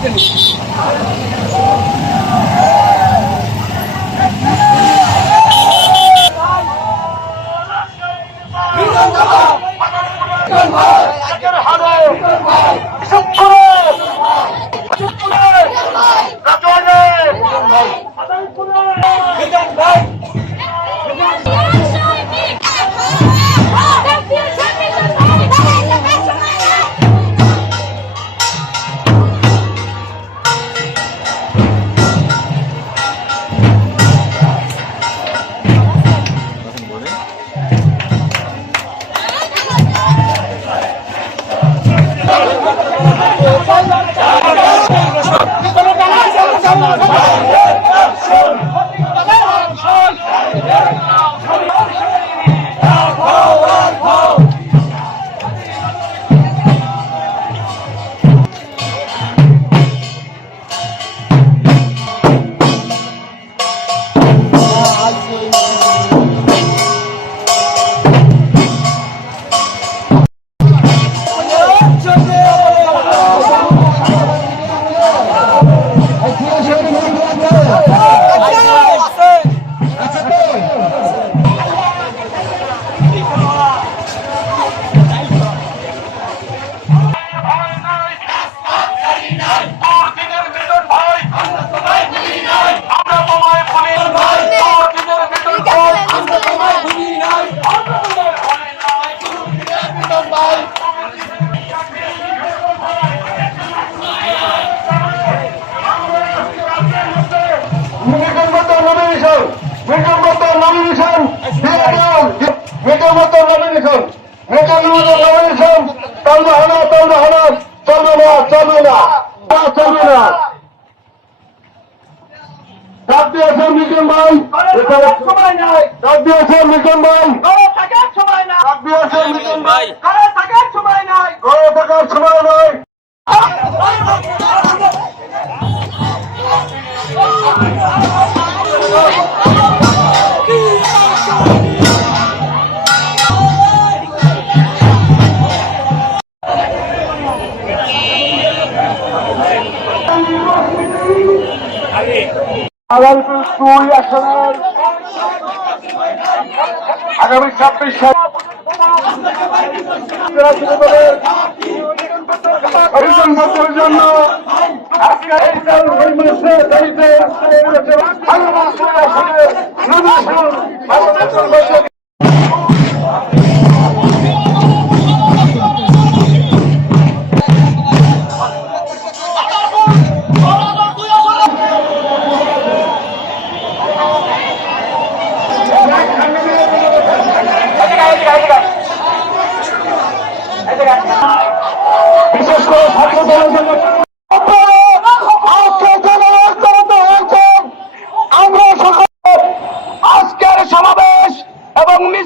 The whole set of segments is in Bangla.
রাজ্যের মতো নমিনেশন চলবে হলো চলবে হলো চলবে না চলবে না। চলবে না। ডাক দিয়েছেন মিটন ভাই। সময় নাই ডাক দিয়েছেন মিটন ভাই। থাকার সময় না ডাক দিয়েছেন মিটন ভাই। ঘরে থাকার সময় নাই। ঘরে থাকার সময় নাই। আগামী দুই আসনের আগামী ছাব্বিশ সালে জন্য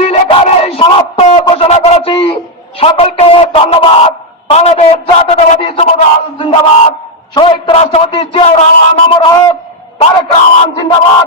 মিছিল এখানে সমাপ্ত ঘোষণা করেছি। সকলকে ধন্যবাদ। বাংলাদেশ জাতীয়তাবাদী যুবদল জিন্দাবাদ। শহীদ রাষ্ট্রপতি জিয়াউর রহমান অমর হোক, তারেক রহমান জিন্দাবাদ।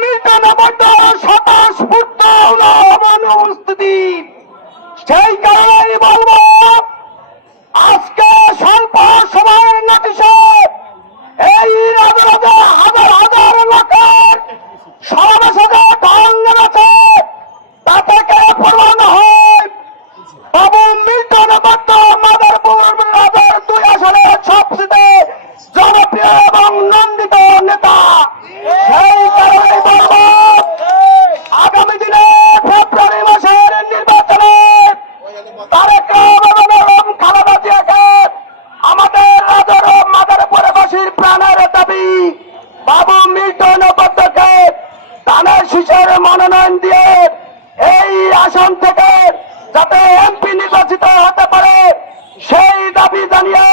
মিল্টন অবন্ত সাতাশ ফুট অবস্থিতি। সেই বাবু মিল্টন উপাধ্যায়কে তানের শীষের মনোনয়ন দিয়ে এই আসন থেকে যাতে এমপি নির্বাচিত হতে পারে, সেই দাবি জানিয়ে